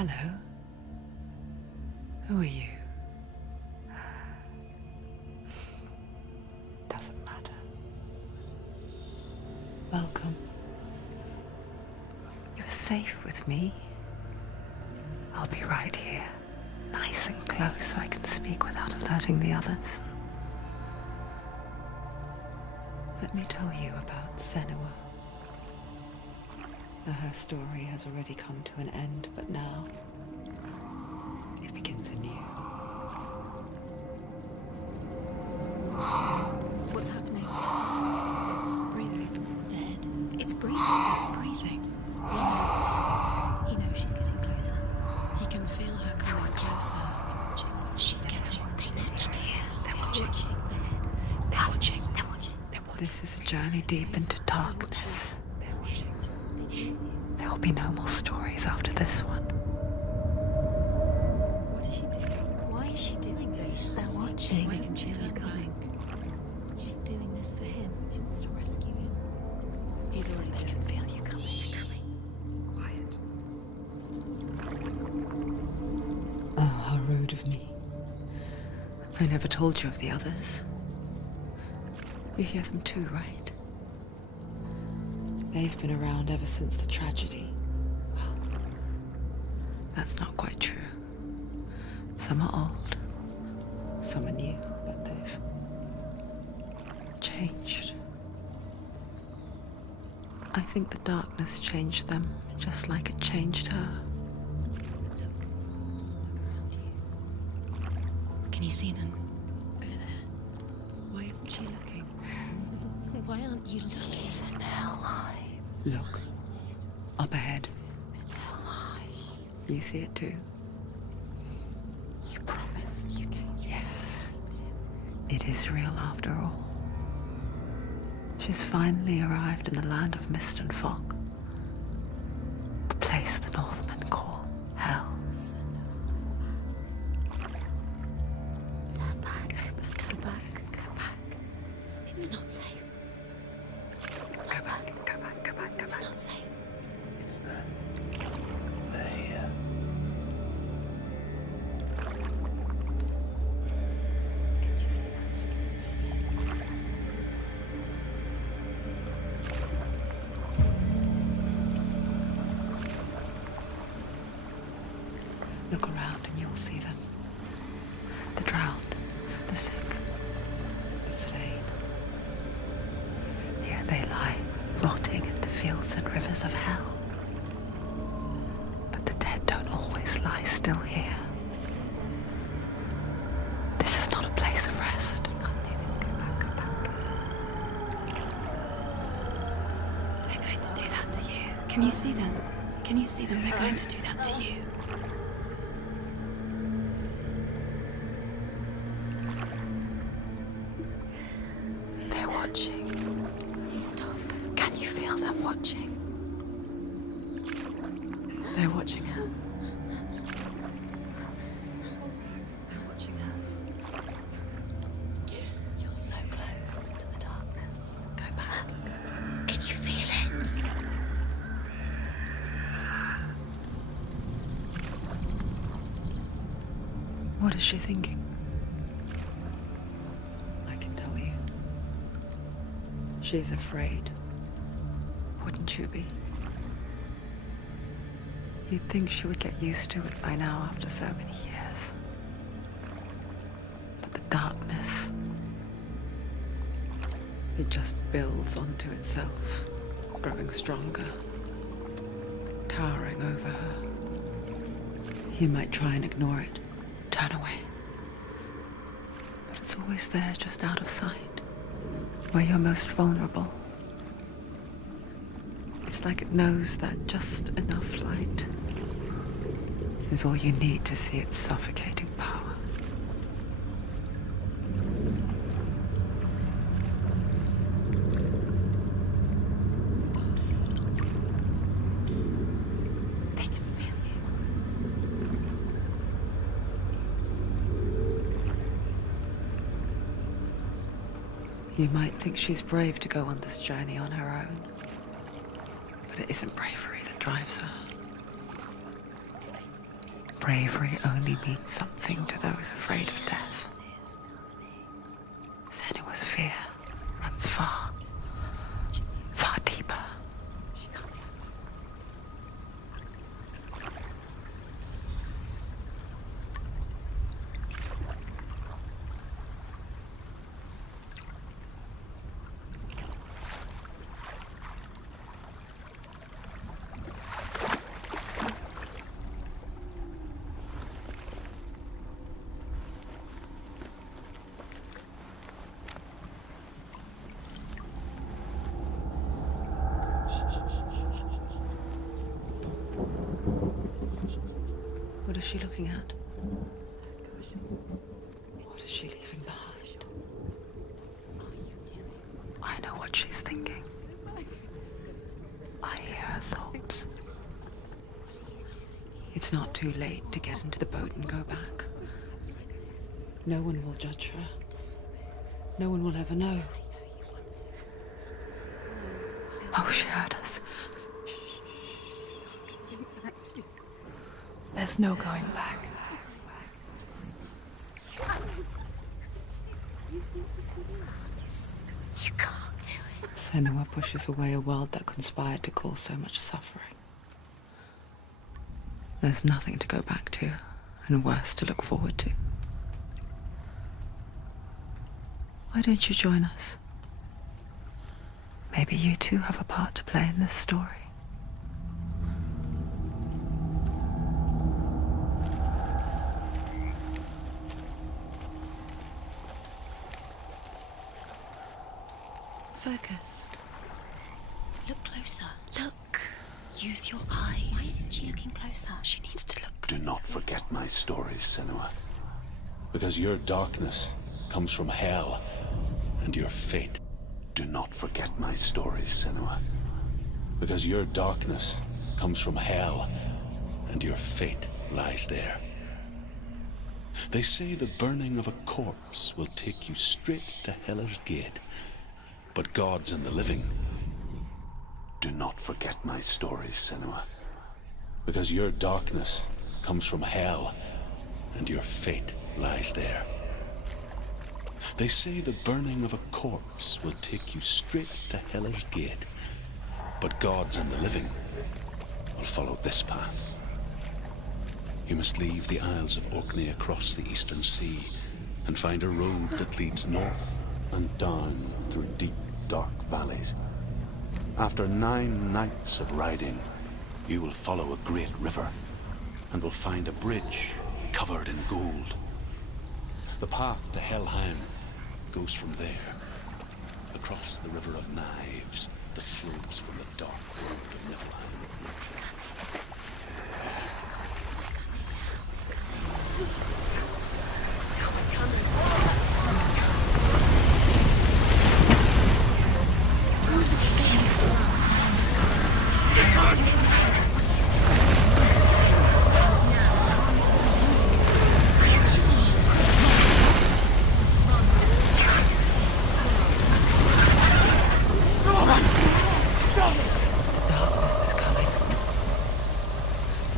Hello. Who are you? Doesn't matter. Welcome. You're safe with me. I'll be right here, nice and close so I can speak without alerting the others. Let me tell you about Senua. Now, her story has already come to an end, but now it begins anew. What's happening? It's breathing. Dead. It's breathing. It's breathing. He knows she's getting closer. He can feel her coming closer. She's getting closer. They're watching. They're watching. They're watching. This is a journey deep into darkness. There will be no more stories after this one. What is she doing? Why is she doing this? They're watching. Why doesn't she turn coming? She's doing this for him. She wants to rescue him. He's already dead. I can feel you coming. Quiet. Oh, how rude of me. I never told you of the others. You hear them too, right? They've been around ever since the tragedy. Well, that's not quite true. Some are old, some are new, but they've changed. I think the darkness changed them, just like it changed her. Can you see them? Over there. Why isn't she looking? Why aren't you looking? He's in hell. Look, up ahead. You see it too? You promised you can. Yes. It is real after all. She's finally arrived in the land of mist and fog. The place the Northmen call Hell. Turn back. Go back. Go back. It's not safe. Go back. Go back. Go back. Go back. It's not safe. It's them. They're here. Can you see them? I can see it. Look around and you'll see them. The drowned, the sick, the slain. Here they lie, rotting in the fields and rivers of hell. But the dead don't always lie still here. See them. This is not a place of rest. You can't do this. Go back. Go back. They're going to do that to you. Can you see them? Can you see them? They're going to do that to you. They're watching. Stop. Can you feel them watching? They're watching her. They're watching her. You're so close to the darkness. Go back. Can you feel it? What is she thinking? I can tell you. She's afraid. Wouldn't you be? You'd think she would get used to it by now after so many years. But the darkness, it just builds onto itself, growing stronger, towering over her. You might try and ignore it, turn away. But it's always there, just out of sight, where you're most vulnerable. It's like it knows that just enough light is all you need to see its suffocating power. They can feel you. You might think she's brave to go on this journey on her own, but it isn't bravery that drives her. bravery only means something to those afraid of death. Senua's fear runs far, far deeper. What is she looking at? What is she leaving behind? I know what she's thinking. I hear her thoughts. It's not too late to get into the boat and go back. No one will judge her. No one will ever know. Oh, she heard us. There's no going back. You can't do it. Senua pushes away a world that conspired to cause so much suffering. There's nothing to go back to, and worse to look forward to. Why don't you join us? Maybe you too have a part to play in this story. Focus. Look closer. Look. Use your eyes. Why isn't she looking closer? She needs to look Do closer. not forget my stories, Senua. Because your darkness comes from hell, and your fate. Do not forget my stories, Senua. Because your darkness comes from hell, and your fate lies there. They say the burning of a corpse will take you straight to Hela's gate. But gods and the living. Do not forget my stories, Senua. Because your darkness comes from hell, and your fate lies there. They say the burning of a corpse will take you straight to Hela's gate. But gods and the living will follow this path. You must leave the Isles of Orkney across the eastern sea and find a road that leads north and down through deep, dark valleys. After 9 nights of riding, you will follow a great river and will find a bridge covered in gold. The path to Helheim goes from there, across the River of Knives that flows from the dark world of Niflheim.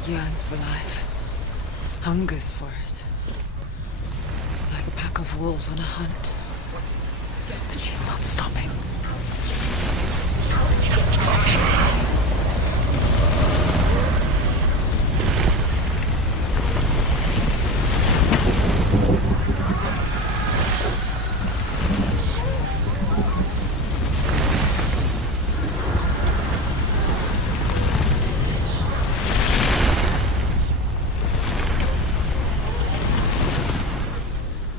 Yearns for life, hungers for it, like a pack of wolves on a hunt. And she's not stopping.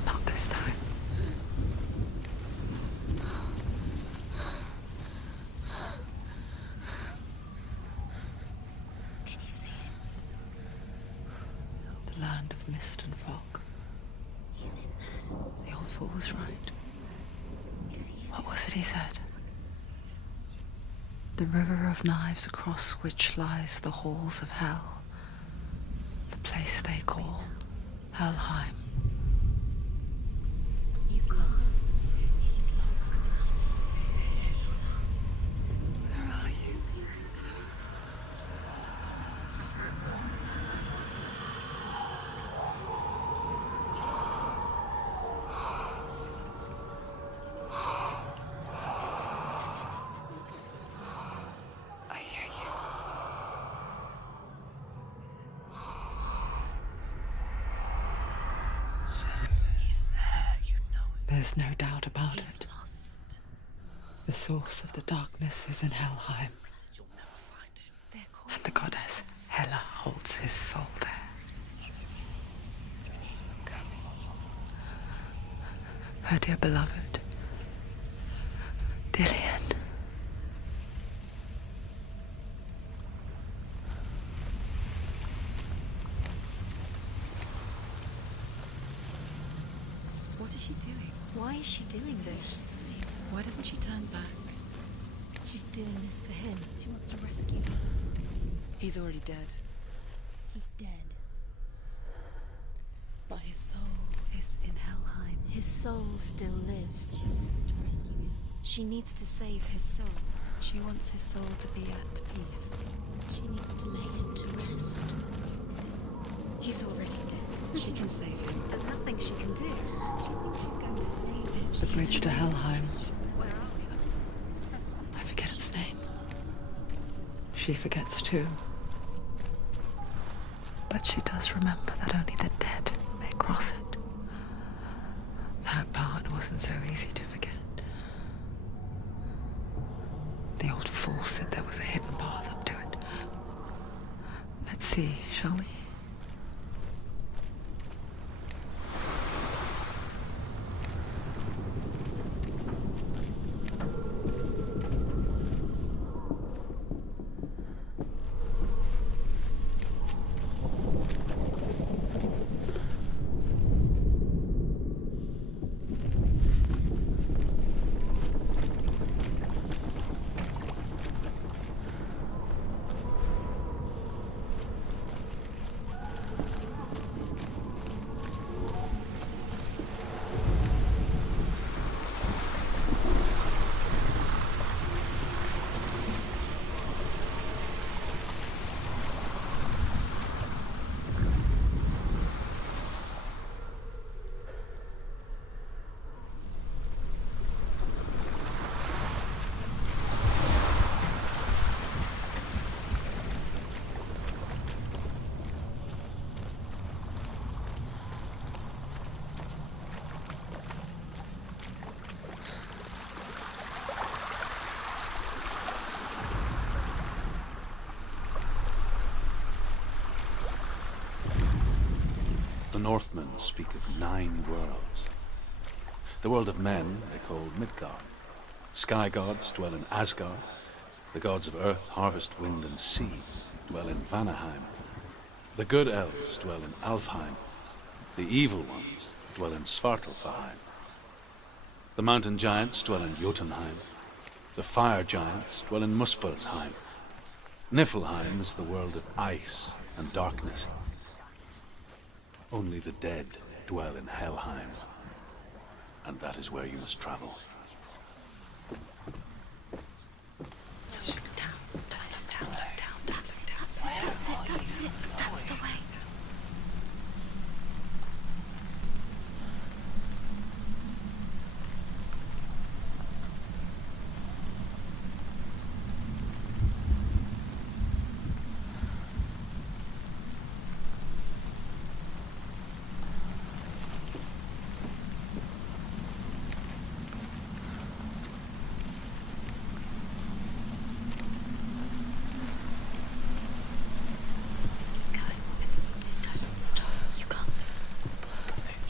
Not this time. Can you see it? The land of mist and fog. He's in there. The old fool was right. Is he? What was it he said? The river of knives across which lies the halls of hell. The place they call Helheim. He's lost. He's lost. Where are you? There's no doubt about He's it. lost. The source of the darkness is in Helheim, They're called and the goddess Hela holds his soul there. Her dear beloved, Dillian. What is she doing? Why is she doing this? Why doesn't she turn back? She's doing this for him. She wants to rescue him. He's already dead. He's dead. But his soul is in Helheim. His soul still lives. She wants to rescue him. She needs to save his soul. She wants his soul to be at peace. She needs to lay him to rest. He's already dead. She can save him. There's nothing she can do. She thinks she's going to save him. The bridge to Helheim. Where are we? I forget its name. She forgets too. But she does remember that only the dead may cross it. That part wasn't so easy to forget. The old fool said there was a hidden path up to it. Let's see, shall we? The Northmen speak of 9 worlds. The world of men they call Midgard. Sky gods dwell in Asgard. The gods of earth, harvest, wind, and sea dwell in Vanaheim. The good elves dwell in Alfheim. The evil ones dwell in Svartalfheim. The mountain giants dwell in Jotunheim. The fire giants dwell in Muspelheim. Niflheim is the world of ice and darkness. Only the dead dwell in Helheim, and that is where you must travel. Down. That's it. That's the way.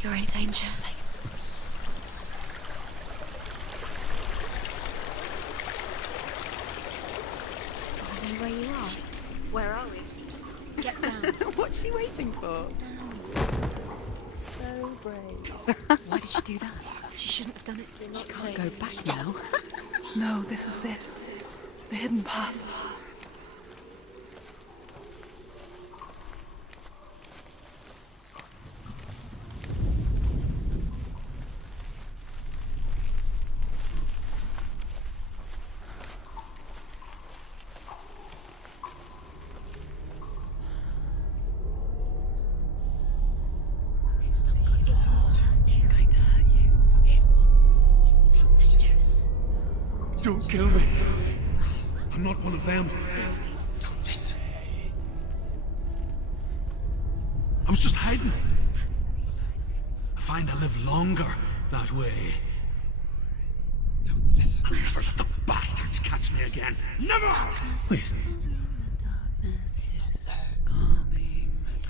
You're in danger. Do you know where you are? Where are we? Get down. What's she waiting for? So brave. Why did she do that? She shouldn't have done it. She can't go back now. No, this is it. The hidden path. It's going to hurt you. It's dangerous. Don't kill me. I'm not one of them. Don't listen. I was just hiding. I find I live longer that way. Don't listen. I'll never let the bastards catch me again. Never! Wait.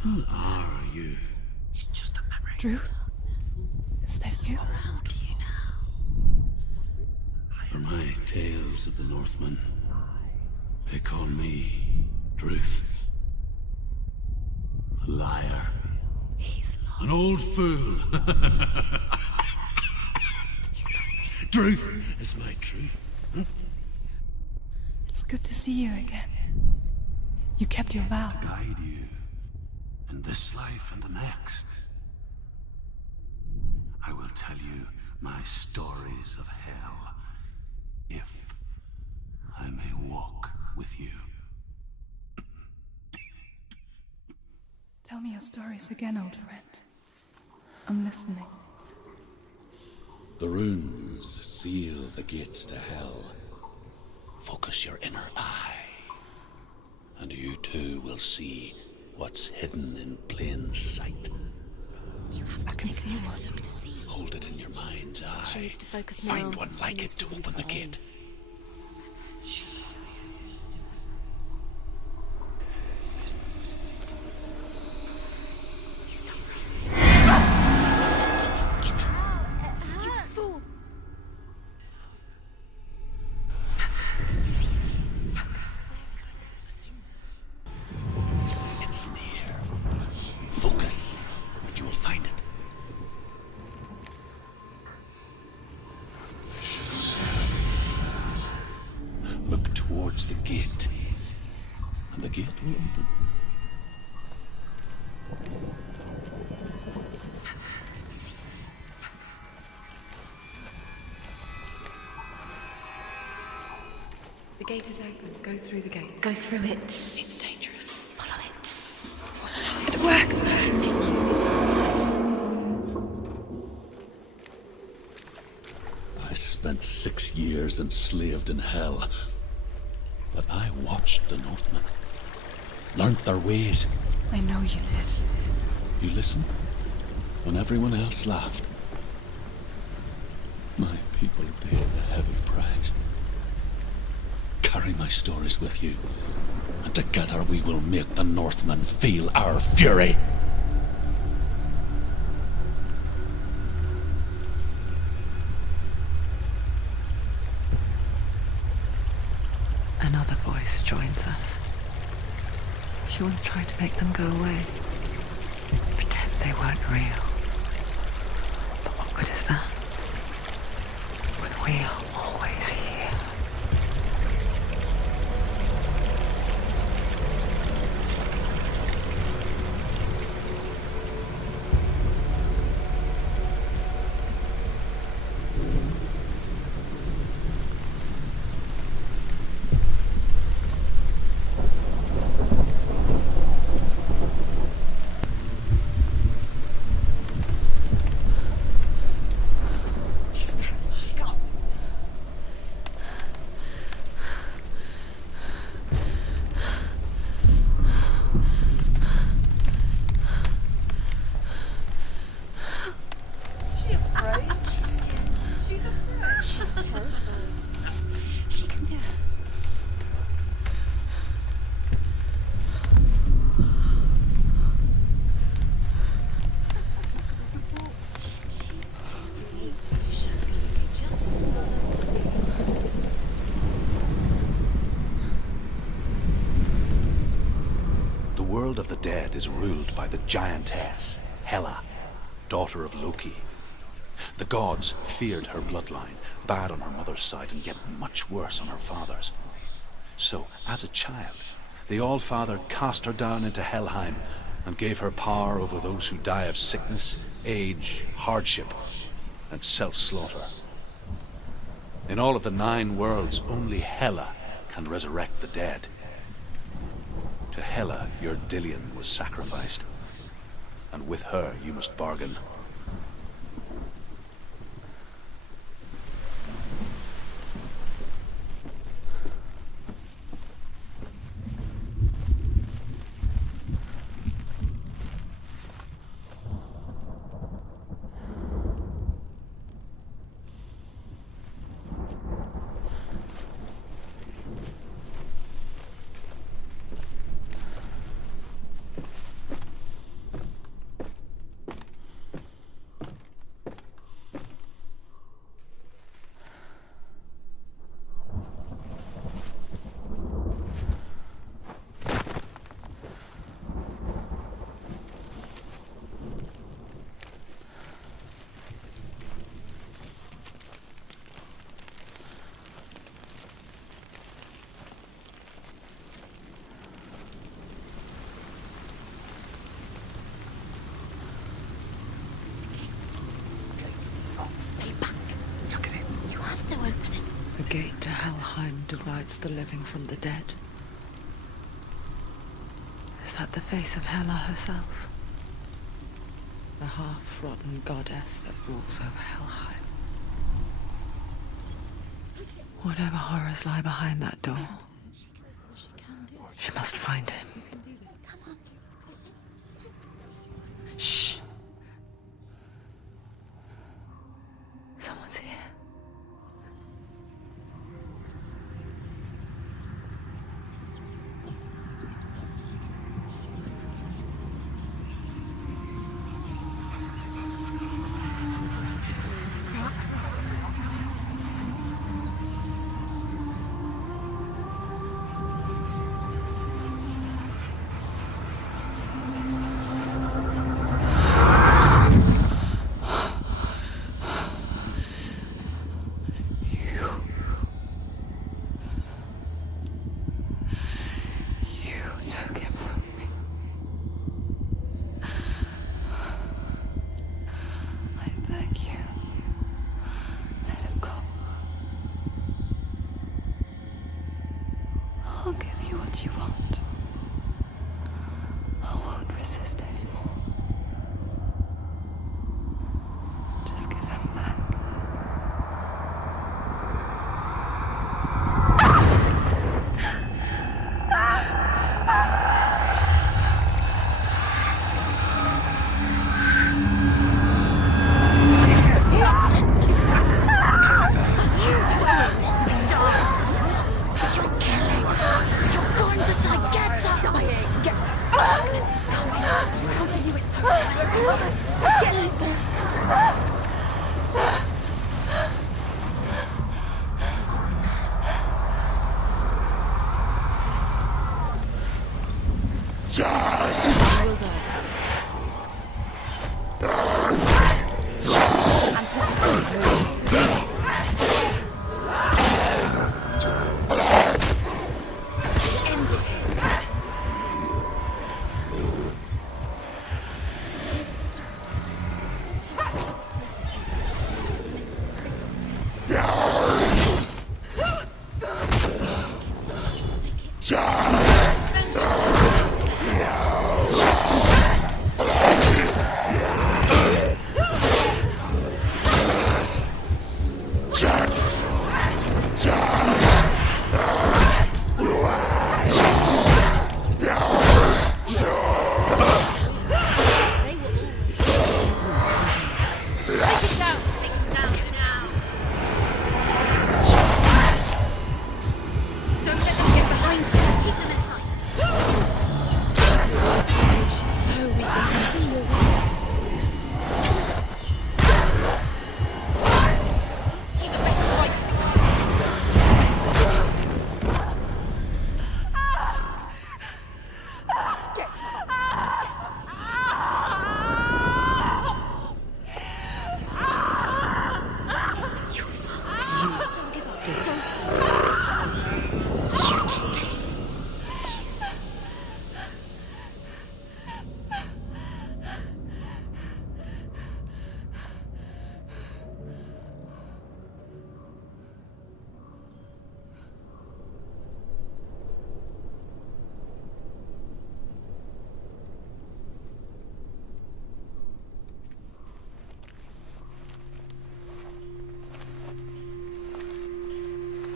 Who are you? It's just a memory. Druth? Is that you? For my tales of the Northmen, they call me Druth. A liar. He's lost. An old fool. Truth is my truth. Huh? It's good to see you again. You kept your vow. Guide you in this life and the next. I will tell you my stories of hell, if I may walk with you. Tell me your stories again, old friend. I'm listening. The runes seal the gates to hell. Focus your inner eye, and you too will see what's hidden in plain sight. You have to can take see a one. close look to see. Hold it in your mind's eye. She needs to focus now. Find one She like it needs to use open the her gate. eyes. He's not ready. Get out. You fool. See it. It's just It's near. Focus, and you will find it. Look towards the gate, and the gate will open. The gate is open. Go through the gate. go through it. It's dangerous. Follow it. It worked! Thank you. It's safe. I spent 6 years enslaved in hell, but I watched the Northmen, learnt their ways. I know you did. You listened when everyone else laughed. My people paid a heavy price. Carry my stories with you, and together we will make the Northmen feel our fury. Another voice joins us. She once tried to make them go away. Pretend they weren't real. But what good is that? When we are always here. She can do it. She's testing. She's gonna be just The world of the dead is ruled by the giantess, Hela, daughter of Loki. The gods feared her bloodline, bad on her mother's side and yet much worse on her father's. So, as a child, the All-Father cast her down into Helheim and gave her power over those who die of sickness, age, hardship, and self-slaughter. In all of the 9 worlds, only Hela can resurrect the dead. To Hela, your Dillion was sacrificed, and with her you must bargain. The gate to Helheim divides the living from the dead. Is that the face of Hela herself? The half-rotten goddess that rules over Helheim. Whatever horrors lie behind that door, she must find him. Shh. Someone's here. I'll give you what you want. I won't resist anymore. Just give him back.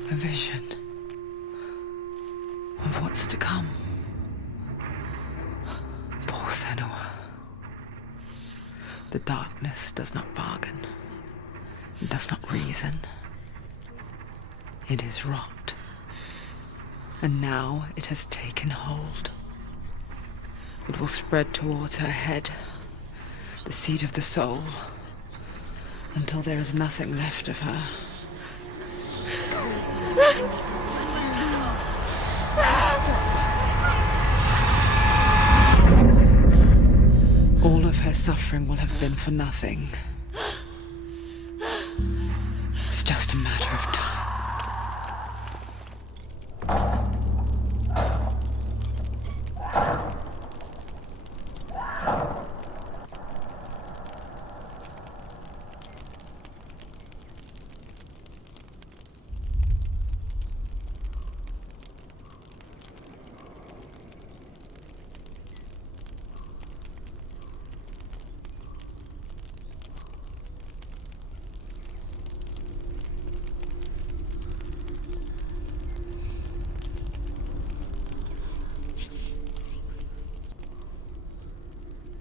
A vision of what's to come. Poor Senua. The darkness does not bargain. It does not reason. It is rot. And now it has taken hold. It will spread towards her head, the seat of the soul, until there is nothing left of her. All of her suffering will have been for nothing. It's just a matter of time.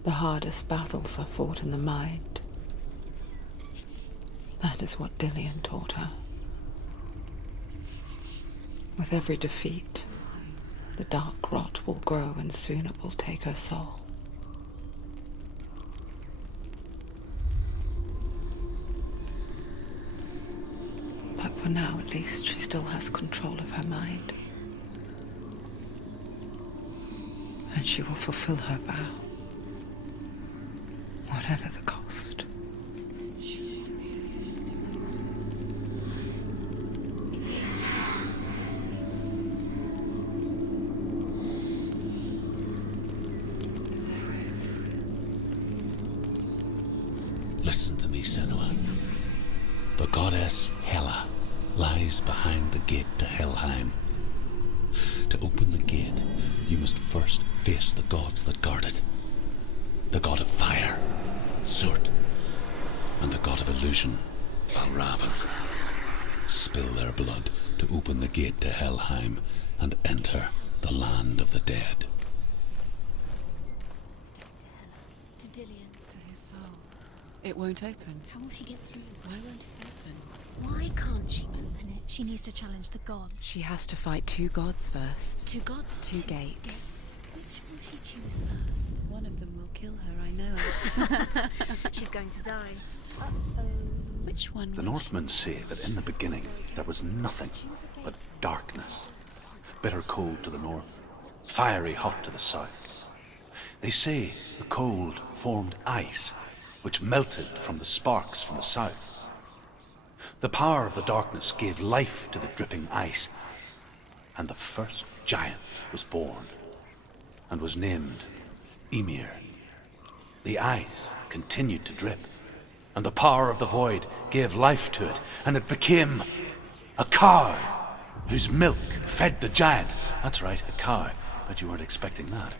The hardest battles are fought in the mind. That is what Dillian taught her. With every defeat, the dark rot will grow and soon it will take her soul. But for now, at least, she still has control of her mind. And she will fulfill her vow, whatever the cost. Listen to me, Senua. The goddess Hela lies behind the gate to Helheim. To open the gate, you must first face the gods that guard it. The god of fire, Surt, and the god of illusion, Valravn. Spill their blood to open the gate to Helheim and enter the land of the dead. To Dillian. To his soul. It won't open. How will she get through? Why won't it open? Why can't she open it? She needs to challenge the gods. She has to fight 2 gods first. 2 gods? 2 gates. Which will she choose first? One of them will kill her, I know it. She's going to die. Which one The will Northmen say that in the beginning there was nothing but darkness. Bitter cold to the north, fiery hot to the south. They say the cold formed ice, which melted from the sparks from the south. The power of the darkness gave life to the dripping ice, and the first giant was born, and was named Ymir. The ice continued to drip, and the power of the void gave life to it, and it became a cow, whose milk fed the giant. That's right, a cow. Bet you weren't expecting that.